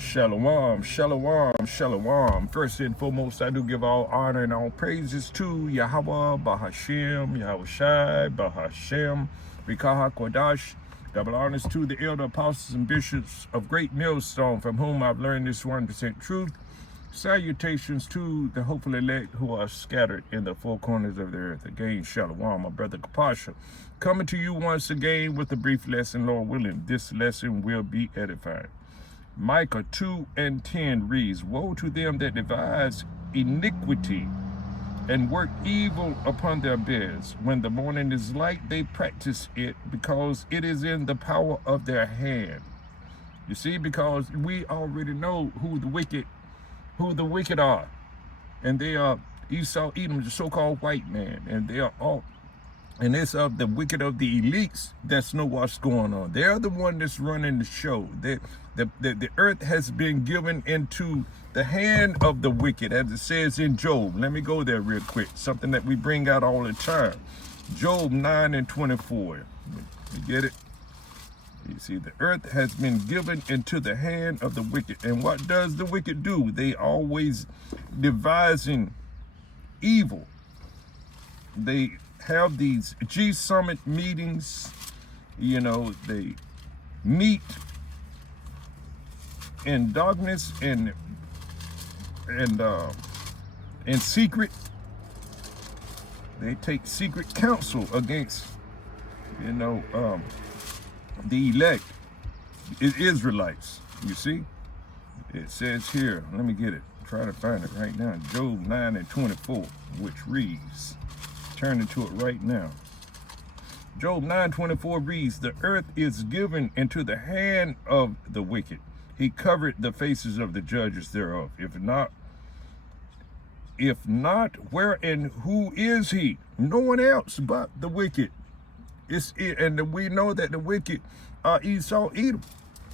Shalom, shalom, shalom. First and foremost, I do give all honor and all praises to Yahweh, Bahashem, Yahushai, Bahashem, Rikaha Kodash. Double honors to the elder apostles and bishops of Great Millstone, from whom I've learned this 1% truth. Salutations to the hopeful elect who are scattered in the four corners of the earth. Again, shalom, my brother Kapasha. Coming to you once again with a brief lesson, Lord willing. This lesson will be edifying. Micah 2:10 reads, "Woe to them that devise iniquity and work evil upon their beds. When the morning is light, they practice it, because it is in the power of their hand." You see, because we already know who the wicked are. And they are Esau, Edom, the so-called white man. And they are all, and it's of the wicked of the elites that's know what's going on. They're the one that's running the show. The earth has been given into the hand of the wicked, as it says in Job. Let me go there real quick. Something that we bring out all the time. Job 9:24. You get it? You see, the earth has been given into the hand of the wicked. And what does the wicked do? They always devising evil. They have these G-Summit meetings. You know, they meet in darkness and in secret. They take secret counsel against, the elect Israelites. You see, it says here, let me get it, try to find it right now. Job 9:24, which reads, turn into it right now. Job 9:24 reads, "The earth is given into the hand of the wicked. He covered the faces of the judges thereof. If not, where and who is he? No one else but the wicked." And we know that the wicked are Esau, Edom.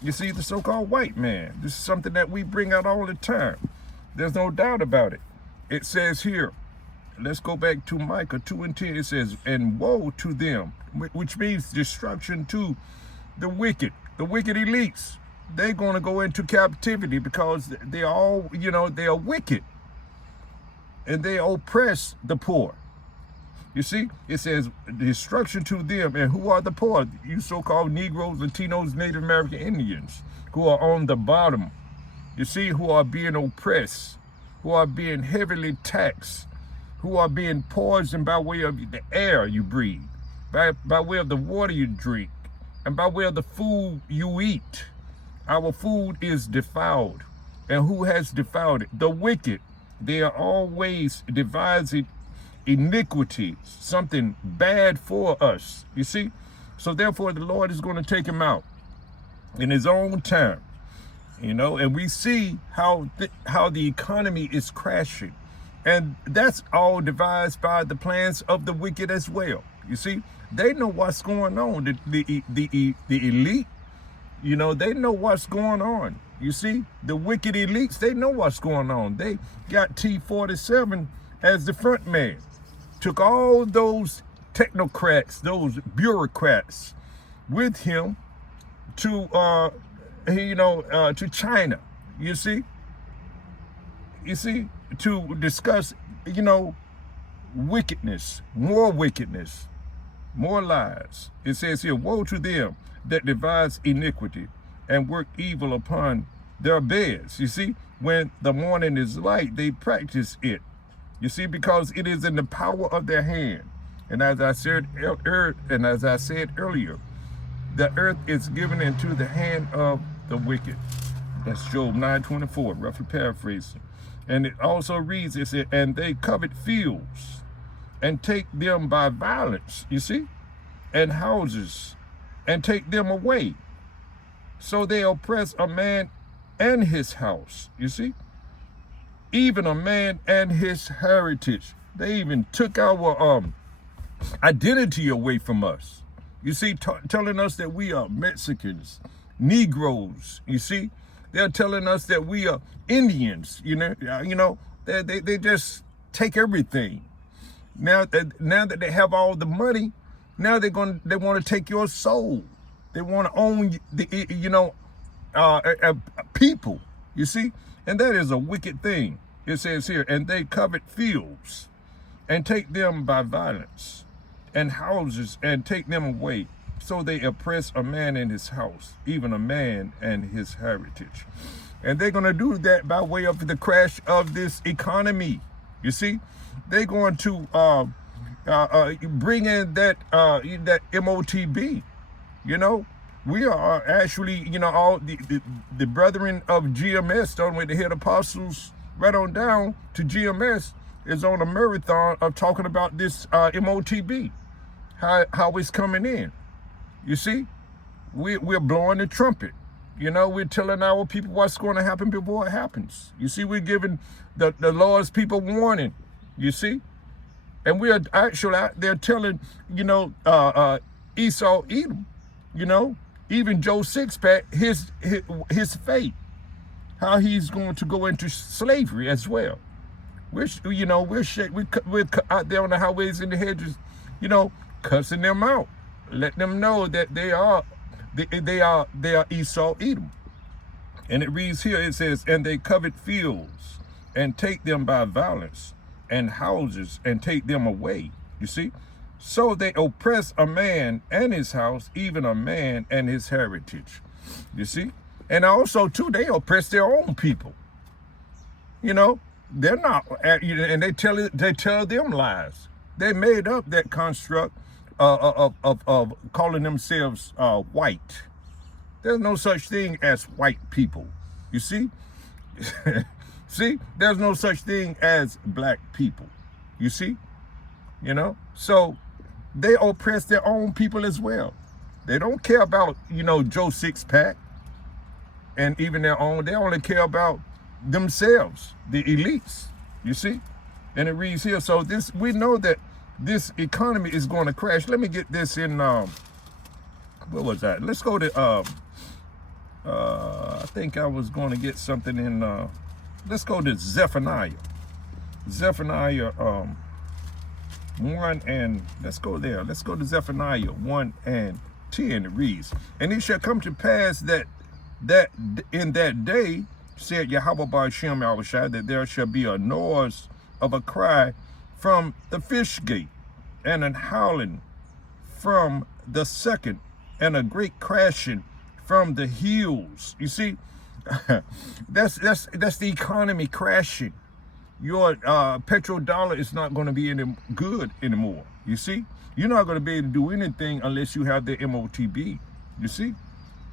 You see, the so-called white man. This is something that we bring out all the time. There's no doubt about it. It says here, let's go back to Micah 2:10. It says, "And woe to them," which means destruction to the wicked elites. They're going to go into captivity because they all, they are wicked. And they oppress the poor. You see, it says destruction to them. And who are the poor? You so-called Negroes, Latinos, Native American Indians, who are on the bottom. You see, who are being oppressed, who are being heavily taxed, who are being poisoned by way of the air you breathe, by way of the water you drink, and by way of the food you eat. Our food is defiled. And who has defiled it? The wicked. They are always devising iniquity, something bad for us. You see? So therefore, the Lord is going to take him out in his own time. And we see how the economy is crashing. And that's all devised by the plans of the wicked as well. You see, they know what's going on. The elite, they know what's going on. You see, the wicked elites, they know what's going on. They got T-47 as the front man. Took all those technocrats, those bureaucrats with him to China. You see, to discuss, wickedness, more lies. It says here, "Woe to them that devise iniquity and work evil upon their beds." You see, when the morning is light, they practice it. You see, because it is in the power of their hand. And as I said earlier, the earth is given into the hand of the wicked. That's Job 9:24, roughly paraphrasing. And it also reads, it said, "And they covet fields and take them by violence," you see, "and houses, and take them away. So they oppress a man and his house," you see, "even a man and his heritage." They even took our identity away from us. You see, telling us that we are Mexicans, Negroes. You see, they're telling us that we are Indians. They just take everything. Now that they have all the money, now they want to take your soul. They want to own the people. You see? And that is a wicked thing. It says here, and they covet fields and take them by violence, and houses and take them away. So they oppress a man in his house, even a man and his heritage. And they're going to do that by way of the crash of this economy. You see? They're going to bring in that MOTB. You know, we are actually, you know, all the brethren of GMS, starting with the head apostles right on down to GMS, is on a marathon of talking about this MOTB, how it's coming in. You see, we're blowing the trumpet. You know, we're telling our people what's going to happen before it happens. You see, we're giving the Lord's people warning. You see, and we are actually out there telling, you know, Esau, Edom, you know, even Joe Sixpack, his fate, how he's going to go into slavery as well. We're out there on the highways and the hedges, you know, cussing them out, let them know that they are Esau, Edom. And it reads here, it says, and they covet fields and take them by violence, and houses and take them away. You see? So they oppress a man and his house, even a man and his heritage. You see? And also, too, they oppress their own people. You know, they're not, and they tell them lies. They made up that construct of calling themselves white. There's no such thing as white people. You see? See, there's no such thing as black people. You see? You know? So they oppress their own people as well. They don't care about, you know, Joe Sixpack and even their own. They only care about themselves, the elites. You see? And it reads here, so we know that this economy is going to crash. Let me get this in, where was that? Let's go to, I think I was going to get something in, let's go to Zephaniah. Zephaniah 1 and, let's go there. Let's go to Zephaniah 1 and 10. It reads, and it shall come to pass that in that day, said Yahweh Ba'ashem Yahushua, that there shall be a noise of a cry from the fish gate, and an howling from the second, and a great crashing from the hills. You see, that's the economy crashing. Your petrodollar is not going to be any good anymore. You see, you're not going to be able to do anything unless you have the MOTB. You see,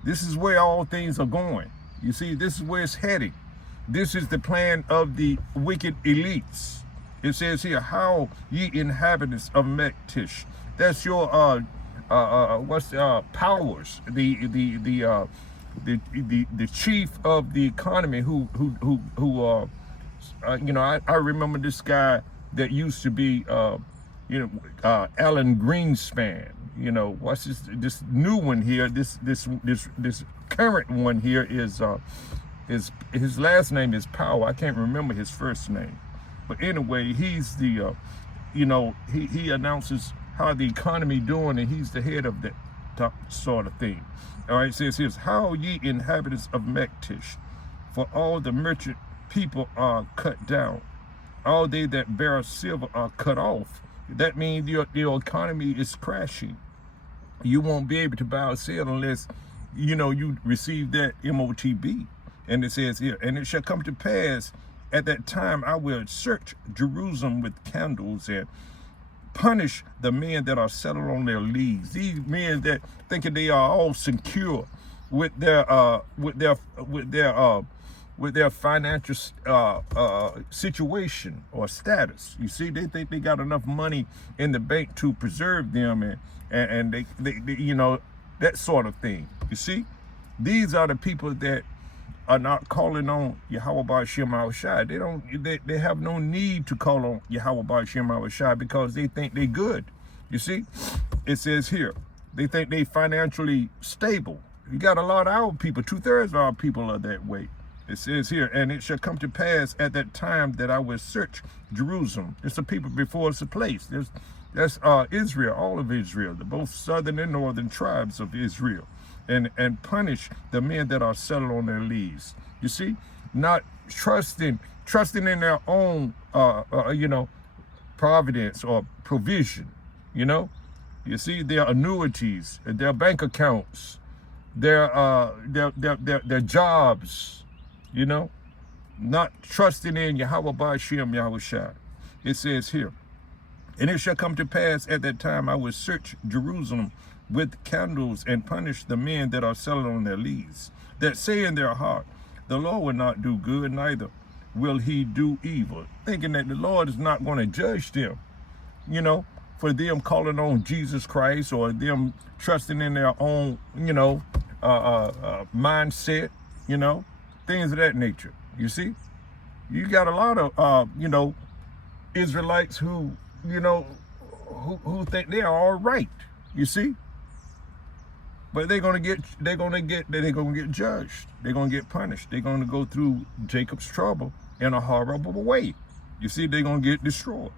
this is where all things are going. You see, this is where it's heading. This is the plan of the wicked elites. It says here, how ye inhabitants of Mektish. That's your powers, the chief of the economy who you know, I remember this guy that used to be Alan Greenspan. You know, what's this new one here? This current one here is his last name is Powell. I can't remember his first name, but anyway, he's the you know, he announces how the economy doing, and he's the head of that sort of thing. All right, it says here, how ye inhabitants of Mektish, for all the merchant people are cut down, all they that bear silver are cut off. That means your economy is crashing. You won't be able to buy or sell unless, you know, you receive that MOTB. And it says here, and it shall come to pass at that time, I will search Jerusalem with candles and punish the men that are settled on their leagues. These men that thinking they are all secure with their financial situation or status. You see, they think they got enough money in the bank to preserve them, and they you know, that sort of thing. You see, these are the people that are not calling on Yahweh Ba'ashem Yahushua. They have no need to call on Yahweh Ba'ashem Yahushua because they think they good. You see, it says here, they think they financially stable. You got a lot of our people, 2/3 of our people are that way. It says here, and it shall come to pass at that time that I will search Jerusalem. It's a people before it's a place. That's Israel, all of Israel, the both southern and northern tribes of Israel, and punish the men that are settled on their leaves. You see, not trusting in their own, providence or provision. You see, their annuities, their bank accounts, their jobs. Not trusting in Yahweh Ba'ashem Yahushua. It says here, and it shall come to pass at that time I will search Jerusalem with candles and punish the men that are selling on their leaves, that say in their heart, the Lord will not do good, neither will he do evil, thinking that the Lord is not going to judge them, for them calling on Jesus Christ or them trusting in their own, mindset, things of that nature. You see, you got a lot of, Israelites who think they are all right. You see, but they're gonna get judged. They're gonna get punished. They're gonna go through Jacob's trouble in a horrible way. You see, they're gonna get destroyed.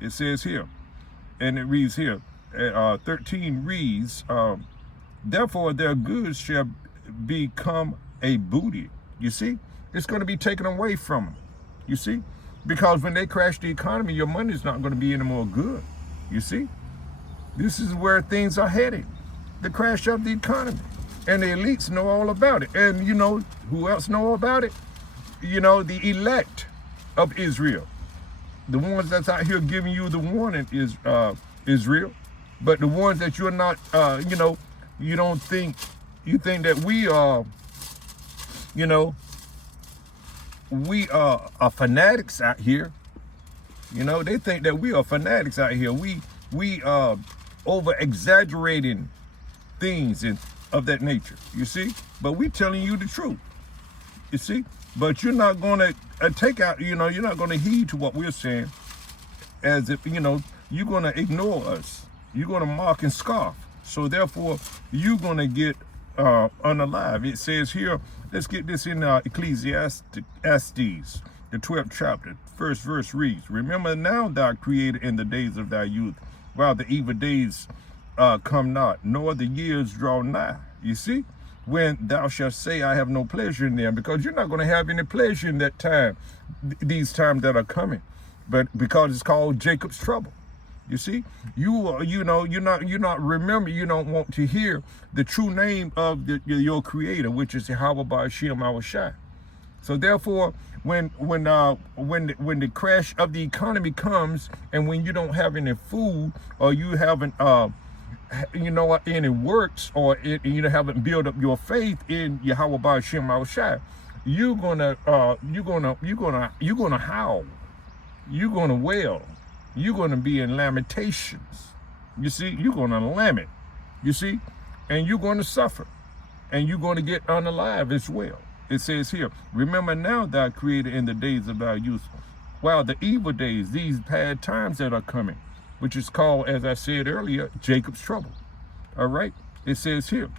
It says here, and it reads here, 13 reads, therefore their goods shall become a booty. You see, it's going to be taken away from them. You see, because when they crash the economy, your money is not going to be any more good. You see, this is where things are heading. The crash of the economy, and the elites know all about it. And who else know about it? The elect of Israel, the ones that's out here giving you the warning is Israel. But the ones that you're not, you don't think, you think that we are, we are fanatics out here. They think that we are fanatics out here. We are over exaggerating things of that nature. You see, but we telling you the truth. You see, but you're not going to take out. You're not going to heed to what we're saying, as if you're going to ignore us. You're going to mock and scoff. So therefore, you're going to get unalive. It says here, let's get this in Ecclesiastes, the 12th chapter, first verse reads, remember now thou created in the days of thy youth, while the evil days come not, nor the years draw nigh. You see, when thou shalt say, I have no pleasure in them, because you're not going to have any pleasure in that time, these times that are coming, but because it's called Jacob's trouble. You see, you're not remember, you don't want to hear the true name of your creator, which is Yahweh Ba'ashem Yahushua. So therefore, when the crash of the economy comes, and when you don't have any food, or you haven't any works, or you haven't built up your faith in Yahweh Ba'ashem Yahushua, you're gonna howl, you're gonna wail. You're going to be in lamentations. You see, you're going to lament. You see, and you're going to suffer, and you're going to get unalive as well. It says here, remember now thou created in the days of thy youth, while the evil days, these bad times that are coming, which is called, as I said earlier, Jacob's trouble. All right. It says here,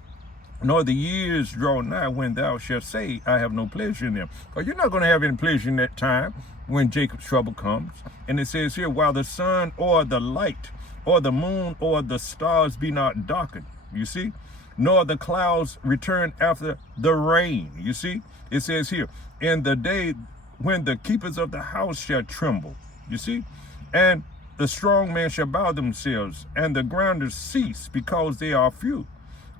nor the years draw nigh when thou shalt say, I have no pleasure in them. Or you're not going to have any pleasure in that time when Jacob's trouble comes. And it says here, while the sun or the light or the moon or the stars be not darkened, you see, nor the clouds return after the rain. You see, it says here, in the day when the keepers of the house shall tremble, you see, and the strong men shall bow themselves, and the grounders cease because they are few.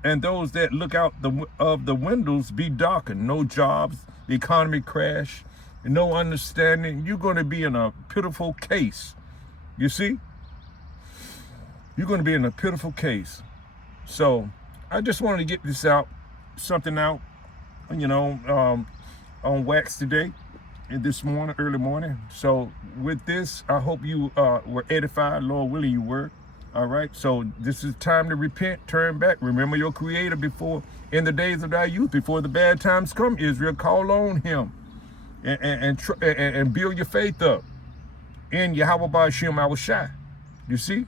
And those that look out of the windows be darkened, no jobs, the economy crash, no understanding. You're going to be in a pitiful case. You see? You're going to be in a pitiful case. So I just wanted to get this out, something out, on wax today, this morning, early morning. So with this, I hope you were edified. Lord willing, you were. All right. So this is time to repent, turn back. Remember your creator before, in the days of thy youth, before the bad times come, Israel, call on him. And build your faith up in Yahweh Ba'ashem Yahushua. You see?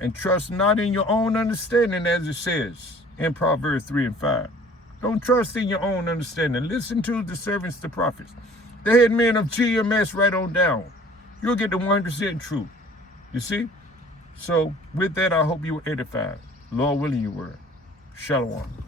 And trust not in your own understanding, as it says in Proverbs 3 and 5. Don't trust in your own understanding. Listen to the servants, the prophets, the head men of GMS, right on down. You'll get the 100% truth. You see? So with that, I hope you were edified. Lord willing, you were. Shalom.